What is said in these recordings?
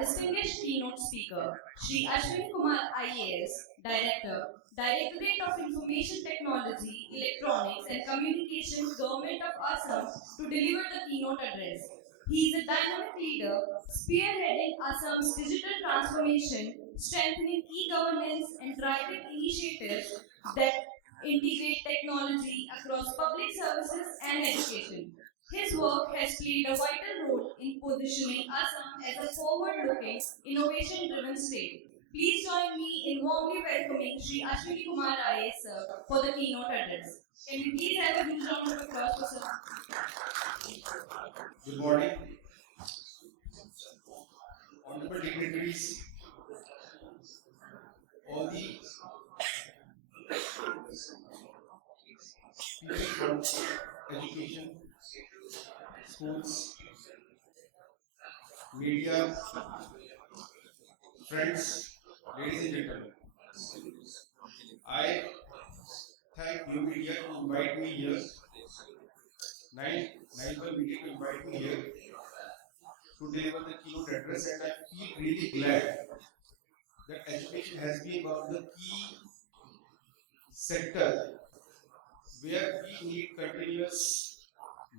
distinguished keynote speaker, Shri Ashwin Kumar IAS, Director, Directorate of Information Technology, Electronics and Communications, Government of Assam, to deliver the keynote address. He is a dynamic leader, spearheading Assam's digital transformation, strengthening e-governance and driving initiatives that integrate technology across public services and education. His work has played a vital role in positioning Assam as a forward-looking, innovation-driven state. Please join me in warmly welcoming Sri Ashwini Kumar IAS sir for the keynote address. Can we please have a huge round of applause for sir? Good morning, honorable dignitaries, all the people from education, schools, media, friends, ladies and gentlemen. I thank you media to invite me here, 9 Media to invite me here to deliver the keynote address, and I feel really glad that education has been one of the key sector where we need continuous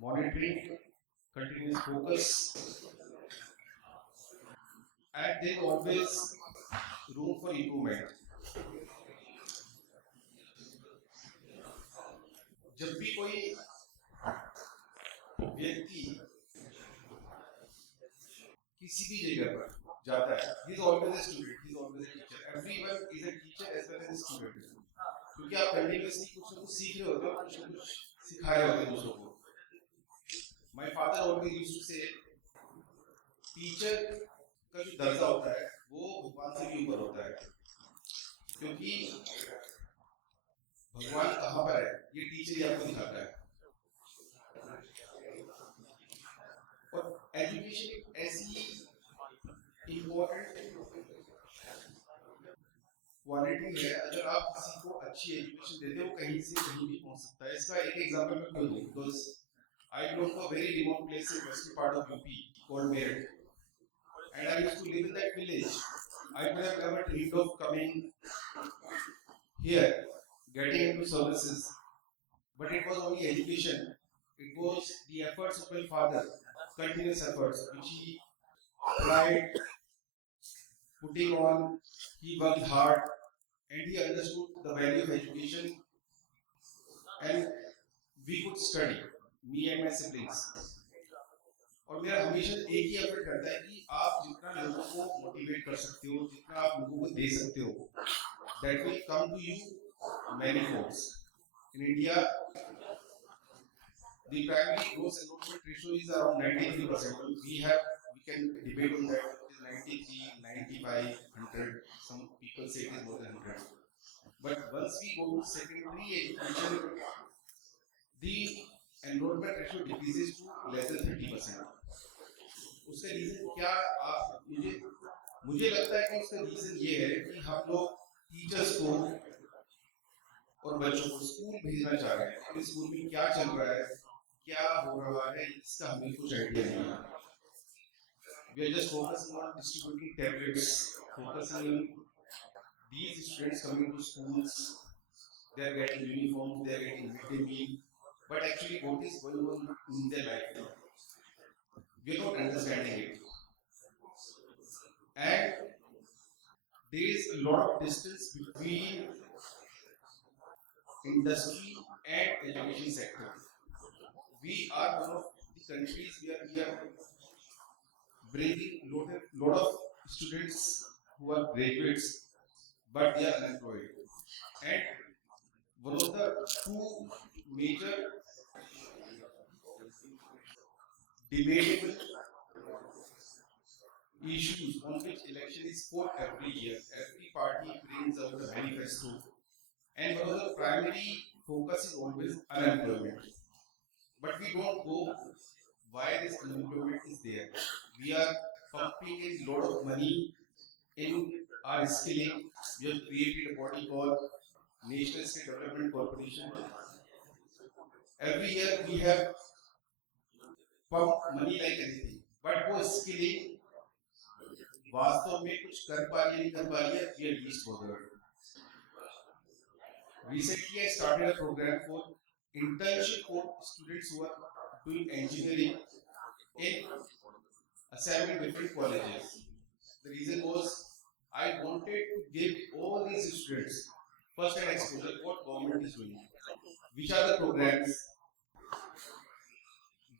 monitoring, continuous focus, and there always room for improvement. जब भी कोई व्यक्ति किसी भी जगह पर जाता है, he is always a student, he is always a teacher. Everyone is a teacher as well as a student. क्योंकि आप कंटिन्यूसली कुछ ना कुछ सीख रहे होते हो, कुछ ना कुछ सिखा रहे होते हो दूसरों को. My father always used to say, teacher का जो दर्जा होता है वो भगवान से भी ऊपर होता है, क्योंकि भगवान कहाँ पर है ये टीचर ही आपको दिखाता है. और एजुकेशन एक ऐसी इम्पोर्टेंट क्वालिटी है, अगर आप किसी को अच्छी एजुकेशन देते हो कहीं से कहीं भी पहुंच सकता है. इसका एक एग्जांपल मैं क्यों दूं, because I belong to a very remote place in western part of UP called Meerut, and I used to live in that village. I would have never dreamed of coming here, getting into services, but it was only education. It was the efforts of my father, continuous efforts, which he tried putting on. He worked hard, and he understood the value of education, and we could study, me and my siblings. और मेरा हमेशा एक ही effort करता है कि आप जितना लोगों को मोटिवेट कर सकते हो, जितना आप लोगों को दे सकते हो, that will come to you many folds. In India, the primary gross enrollment ratio is around 93%. We can debate on that. It is 93, 95, 100. Some people say it is more than 100. But once we go to secondary education, the enrollment ratio decreases to less than 30%. उसका reason क्या, आप मुझे लगता है कि उसका reason ये है कि हम लोग टीचर्स को और बच्चों को स्कूल भेजना चाह रहे हैं, इस स्कूल में क्या चल रहा है, क्या हो रहा है, इसका हमें कुछ आइडिया नहीं है. We are just focusing on distributing tablets, focusing on these students coming to schools, they are getting uniforms, they are getting midday meal, but actually what is going on in their life, we are not understanding it. And there is a lot of distance between industry and education sector. We are one of the countries where we are bringing lot of students who are graduates, but they are unemployed. And one of the two major debatable issues on which election is fought every year. Every party brings out a manifesto, and one of the primary focus is always unemployment. But we don't go why this unemployment is there. We are pumping in lot of money in our skilling. We have created a body called National Skill Development Corporation. Every year we have pumped money like anything, but for skilling वास्तव में कुछ कर पा रही है नहीं कर पा रही है, we are least bothered. Recently, I started a program for internship for students who are doing engineering in assignment different colleges. The reason was I wanted to give all these students first-hand exposure what government is doing, which are the programs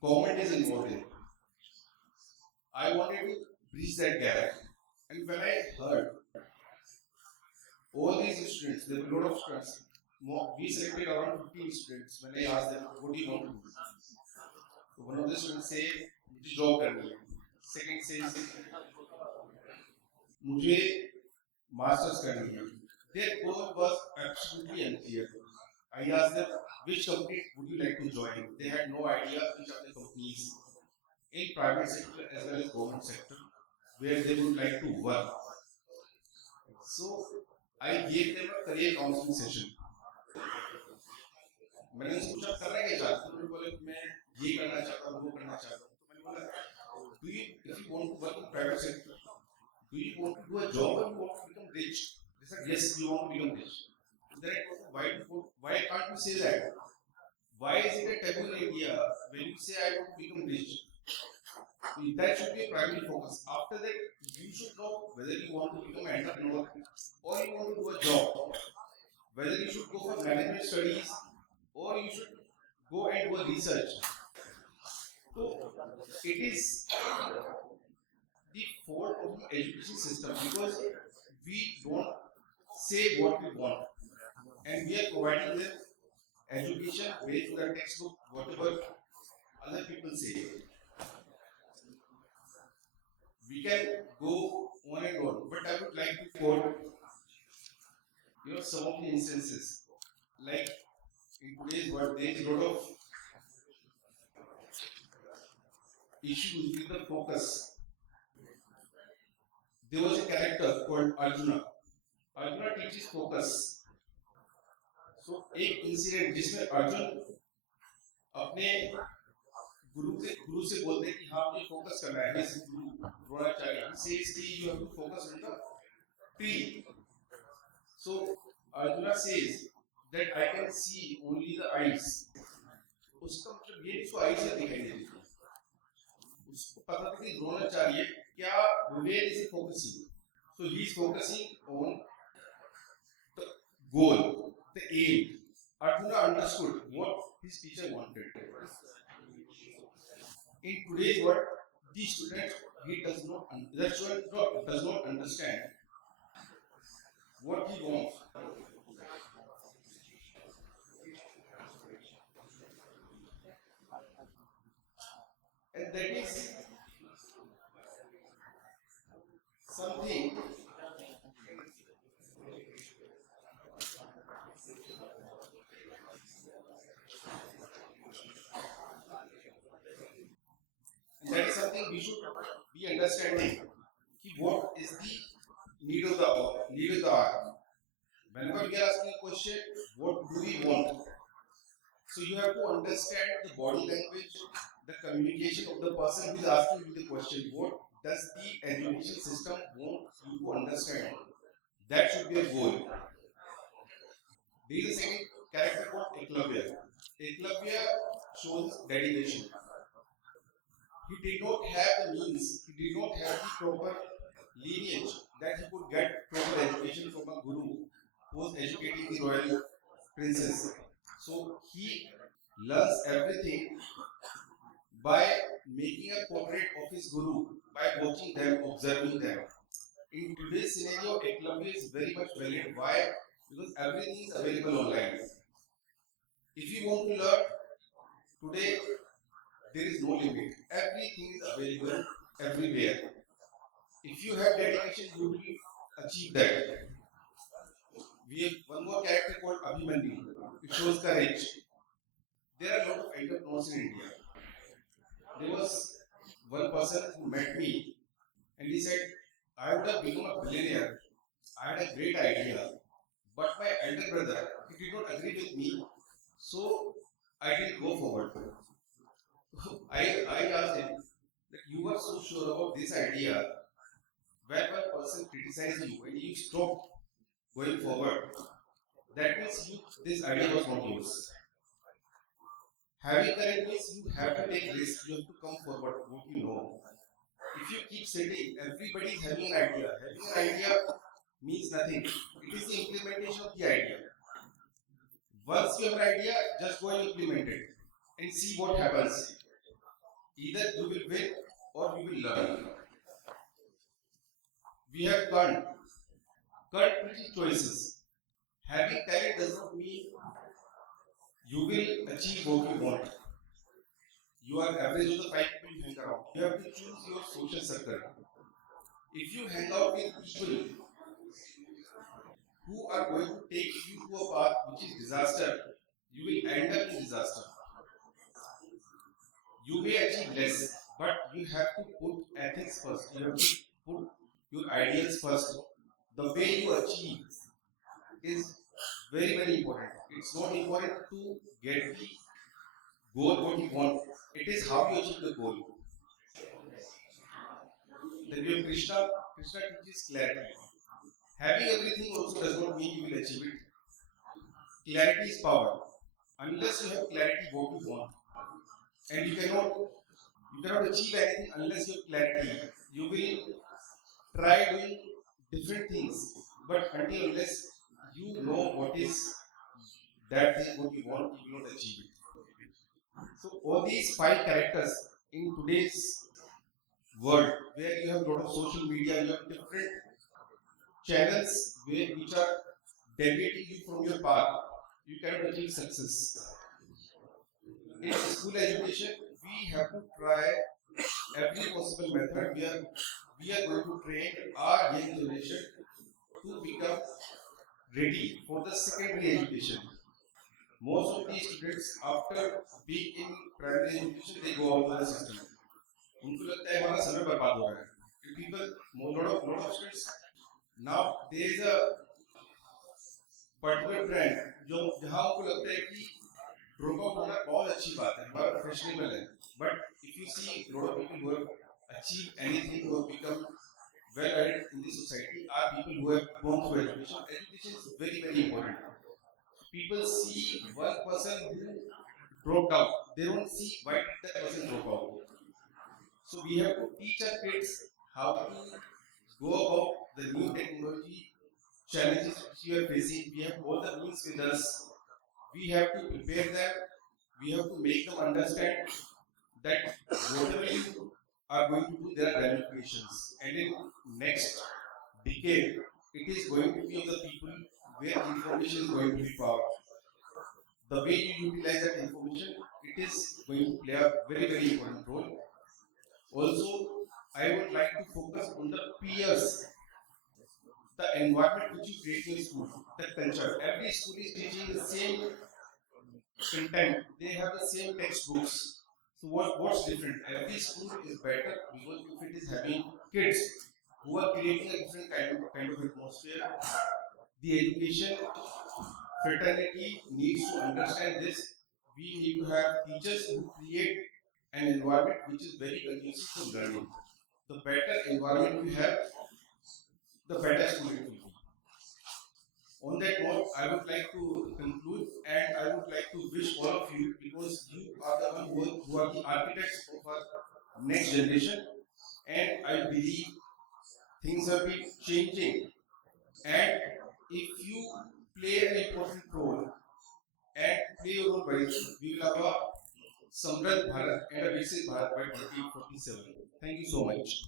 government is involved in. I wanted to bridge that gap. And when I heard all these students, there were a lot of students. We selected around 15 students. When I asked them, what do you want to do? So one of the students say, मुझे job करनी है. Second says, मुझे masters करनी है. Their goal was absolutely unclear. I asked them, which company would you like to join? They had no idea which of the companies in private sector as well as government sector where they would like to work. So I gave them a career counseling session. मैंने उनसे पूछा कर रहे क्या चाहते हो? उन्होंने बोले मैं ये करना चाहता हूँ, वो करना चाहता हूँ. तो मैंने बोला, if you want to work in private sector, do you want to do a job or you want to become rich? They said yes, we want to become rich. Then I told them, why can't you say that? Why is it a taboo in India when you say I want to become rich? That should be a primary focus. After that, you should know whether you want to become an entrepreneur or you want to do a job. Whether you should go for management studies or you should go and do a research. So it is the fault of the education system because we don't say what we want and we are providing them education based on the textbook, whatever other people say. We can go on and on, but I would like to quote some of the instances. Like in today's world, there is a lot of issues with the focus. There was a character called Arjuna. Arjuna teaches focus. So एक incident जिसमें अर्जुन अपने गुरु से बोलते हैं कि हाँ मुझे focus करना है. His guru द्रोणाचार्य says कि you have to focus on the tree. So Arjuna says that I can see only the eyes. उसका मतलब ये उसको eyes से दिखाई दे रही है. उसको पता था कि द्रोणाचार्य क्या where is he focusing? So he is focusing on the goal, the aim. Arjuna understood what his teacher wanted. In today's world, the student does not understand what he wants. And that is something we should be understanding what is the need of the hour. Whenever we are asking a question, what do we want? So you have to understand the body language, the communication of the person who is asking you the question. What does the education system want you to understand? That should be a goal. There is a second character called Eklavya. Eklavya shows dedication. He did not have the means, he did not have the proper lineage that he could get proper education from a guru who was educating the royal princess. So he learns everything by making a portrait of his guru, by watching them, observing them. In today's scenario, Eklavya is very much valid. Why? Because everything is available online. If you want to learn today, there is no limit. Everything is available everywhere. If you have dedication, you will achieve that. We have one more character called Abhimanyu. It shows courage. There are a lot of entrepreneurs in India. There was one person who met me and he said, I would have become a billionaire. I had a great idea. But my elder brother, he did not agree with me. So I didn't go forward. I asked him that you were so sure about this idea. When person criticizes you and you stop going forward, that means this idea was not yours. Having courage means you have to take risks, you have to come forward, what you know. If you keep sitting, everybody is having an idea. Having an idea means nothing. It is the implementation of the idea. Once you have an idea, just go and implement it and see what happens. Either you will win or you will learn. We have Kant. Kant preaches choices. Having talent does not mean you will achieve what you want. You are average of the 5 people you hang around. You have to choose your social circle. If you hang out with people who are going to take you to a path which is disaster, you will end up in disaster. You may achieve less, but you have to put ethics first. You have to put your ideals first. The way you achieve is very, very important. It's not important to get the goal what you want. It is how you achieve the goal. Then we have Krishna. Krishna teaches clarity. Having everything also does not mean you will achieve it. Clarity is power. Unless you have clarity what you want, and you cannot achieve anything unless you have clarity. You will try doing different things, but until unless you know what is that thing what you want, you will not achieve it. So all these 5 characters in today's world, where you have a lot of social media, you have different channels which are deviating you from your path, you cannot achieve success. In school education, we have to try every possible method. We are going to train our young generation to become ready for the secondary education. Most of these students, after being in primary education, they go out of the system. उनको लगता है हमारा समय बर्बाद हो रहा है. People, lot of students, now there is a particular trend जो जहाँ उनको लगता है कि ड्रॉप आउट होना बहुत अच्छी बात है, हमारा प्रोफेशनल है. But if you see lot of people who have achieved anything, who have become well added in this society, are people who have gone through education. Education is very, very important. People see one person who dropped out, they don't see why did that person drop out. So we have to teach our kids how to go about the new technology challenges which we are facing. We have all the means with us. We have to prepare them. We have to make them understand that whatever you are going to do, there are ramifications. And in next decade, it is going to be of the people where information is going to be power. The way you utilize that information, it is going to play a very, very important role. Also, I would like to focus on the peers, the environment which you create in your school, the culture. Every school is teaching the same content. They have the same textbooks. So what's different? Every school is better because if it is having kids who are creating a different kind of atmosphere, the education fraternity needs to understand this. We need to have teachers who create an environment which is very conducive to learning. The better environment you have, the better student will be. On that note, I would like to conclude, and I would like to wish all of you, because you are the one who are the architects of our next generation, and I believe things have been changing, and if you play an important role and play your role wisely, we will have a Samradh Bharat and a Viksit Bharat by 2047. Thank you so much.